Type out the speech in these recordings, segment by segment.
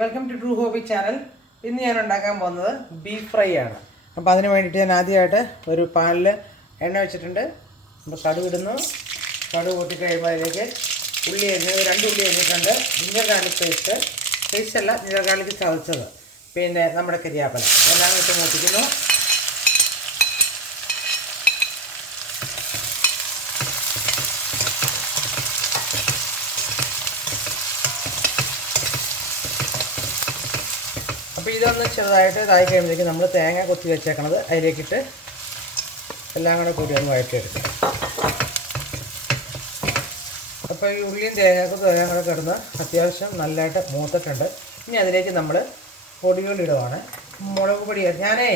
Welcome to true hobby channel. ഇന്ന് ഞാൻ ഉണ്ടാക്കാൻ പോകുന്നത് ബീഫ് ഫ്രൈ ആണ്. അപ്പോൾ അതിന് വേണ്ടിയിട്ട് ഞാൻ ആദ്യമായിട്ട് ഒരു പാനിൽ എണ്ണ വെച്ചിട്ടുണ്ട്. അപ്പോൾ കടുക് ഇടുന്നു. കടുക് പൊട്ടിക്കഴിയുമ്പോൾ അതിലേക്ക് ഉള്ളി അരിഞ്ഞത് 2 ഉള്ളി അരിഞ്ഞിട്ടുണ്ട്. ജിഞ്ചർ ഗാർലിക് പേസ്റ്റ് അല്ല, ജിഞ്ചർ ഗാർലിക് ചതച്ചത്, പിന്നെ നമ്മുടെ കരിയാപ്പല എല്ലാം ഇട്ട് മൂപ്പിക്കുന്നു. അപ്പോൾ ഇതൊന്ന് ചെറുതായിട്ട് ഇതായി കഴിയുമ്പോഴേക്കും നമ്മൾ തേങ്ങ കൊത്തി വെച്ചേക്കണത് അതിലേക്കിട്ട് എല്ലാം കൂടെ കൂടി ഒന്ന് വഴറ്റിയെടുക്കുക. അപ്പോൾ ഈ ഉള്ളിയും തേങ്ങക്കും എല്ലാം കൂടെ കിടന്ന് അത്യാവശ്യം നല്ലതായിട്ട് മൂത്തിട്ടുണ്ട്. ഇനി അതിലേക്ക് നമ്മൾ പൊടികളിടുവാണ്. മുളക് പൊടി ഞാനേ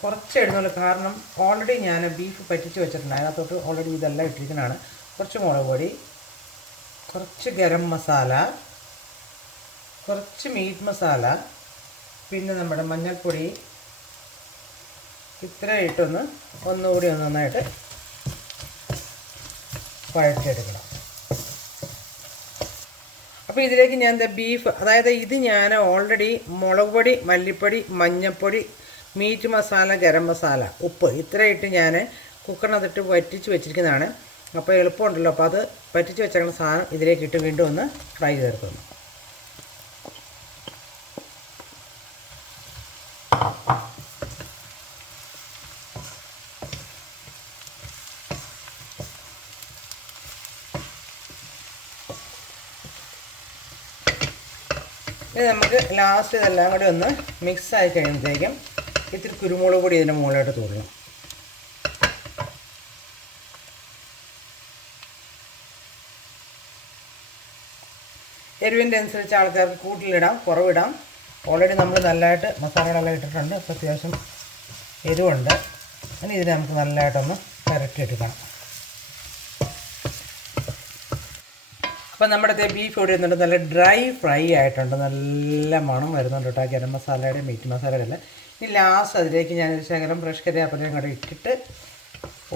കുറച്ച് ഇടുന്നുള്ളൂ, കാരണം ഓൾറെഡി ഞാൻ ബീഫ് പറ്റിച്ച് വെച്ചിട്ടുണ്ട്. അതിനകത്തോട്ട് ഓൾറെഡി ഇതെല്ലാം ഇട്ടിരിക്കുന്നതാണ്. കുറച്ച് മുളക് പൊടി, കുറച്ച് ഗരം മസാല, കുറച്ച് മീറ്റ് മസാല, പിന്നെ നമ്മുടെ മഞ്ഞൾപ്പൊടി, ഇത്ര ഒന്നുകൂടി നന്നായിട്ട് വഴറ്റിയെടുക്കണം. അപ്പോൾ ഇതിലേക്ക് ഞാൻ ബീഫ്, അതായത് ഇത് ഞാൻ ഓൾറെഡി മുളക് പൊടി, മല്ലിപ്പൊടി, മഞ്ഞൾപ്പൊടി, മീറ്റ് മസാല, ഗരം മസാല, ഉപ്പ് ഇത്രയിട്ട് ഞാൻ കുക്കറിനകത്തിട്ട് വറ്റിച്ച് വെച്ചിരിക്കുന്നതാണ്. അപ്പോൾ എളുപ്പമുണ്ടല്ലോ. അപ്പോൾ അത് വറ്റിച്ച് വെച്ചേക്കുന്ന സാധനം ഇതിലേക്കിട്ട് വീണ്ടും ഒന്ന് ഫ്രൈ ചെയ്തെടുക്കുന്നു. ഇനി നമുക്ക് ലാസ്റ്റ് ഇതെല്ലാം കൂടി ഒന്ന് മിക്സായി കഴിയുമ്പോഴത്തേക്കും ഇത്തിരി കുരുമുളക് പൊടി ഇതിൻ്റെ മുകളിലോട്ട് തൂക്കണം. എരിവിൻ്റെ അനുസരിച്ച് ആൾക്കാർക്ക് കൂട്ടിലിടാം, കുറവിടാം. ഓൾറെഡി നമ്മൾ നല്ലതായിട്ട് മസാലകളെല്ലാം ഇട്ടിട്ടുണ്ട്. അപ്പോൾ അത്യാവശ്യം എരിവുണ്ട്. ഇനി ഇതിനെ നമുക്ക് നല്ലതായിട്ടൊന്ന് പുരട്ടിയെടുക്കണം. അപ്പോൾ നമ്മുടെ ബീഫ് ഇവിടെ ഇരുന്നുണ്ട്, നല്ല ഡ്രൈ ഫ്രൈ ആയിട്ടുണ്ട്. നല്ല മണം വരുന്നുണ്ട് കേട്ടോ, ഗരം മസാലയുടെ മീറ്റ് മസാലയുടെ എല്ലാം. ഇനി ലാസ്റ്റ് അതിലേക്ക് ഞാനൊരു ശകലം ഫ്രഷ് കരിയാപ്പലയും കൂടെ ഇട്ടിട്ട്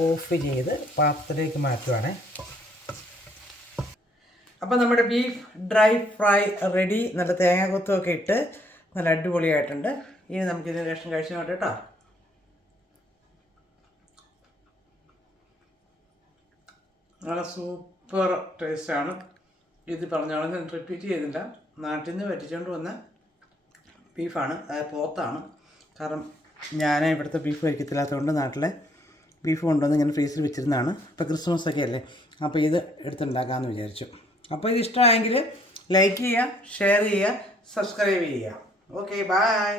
ഓഫ് ചെയ്ത് പാത്രത്തിലേക്ക് മാറ്റുവാണ്. അപ്പോൾ നമ്മുടെ ബീഫ് ഡ്രൈ ഫ്രൈ റെഡി. നല്ല തേങ്ങാക്കൊത്തുമൊക്കെ ഇട്ട് നല്ല അടിപൊളിയായിട്ടുണ്ട്. ഇനി നമുക്കിതിന് രസം കഴിച്ചു നോട്ടെ കേട്ടോ. നല്ല സൂപ്പർ ടേസ്റ്റാണ്. ഇത് പറഞ്ഞോളം ഞാൻ റിപ്പീറ്റ് ചെയ്തില്ല. നാട്ടിൽ നിന്ന് പറ്റിച്ചുകൊണ്ട് വന്ന ബീഫാണ്, അതായത് പോത്താണ്. കാരണം ഞാൻ ഇവിടുത്തെ ബീഫ് കഴിക്കത്തില്ലാത്തതുകൊണ്ട് നാട്ടിലെ ബീഫ് കൊണ്ടുവന്ന് ഇങ്ങനെ ഫ്രീസറിൽ വെച്ചിരുന്നതാണ്. ഇപ്പോൾ ക്രിസ്മസ് ഒക്കെ അല്ലേ, അപ്പോൾ ഇത് എടുത്തുണ്ടാക്കാമെന്ന് വിചാരിച്ചു. അപ്പോൾ ഇത് ഇഷ്ടമായെങ്കിൽ ലൈക്ക് ചെയ്യുക, ഷെയർ ചെയ്യുക, സബ്സ്ക്രൈബ് ചെയ്യുക. Okay, by.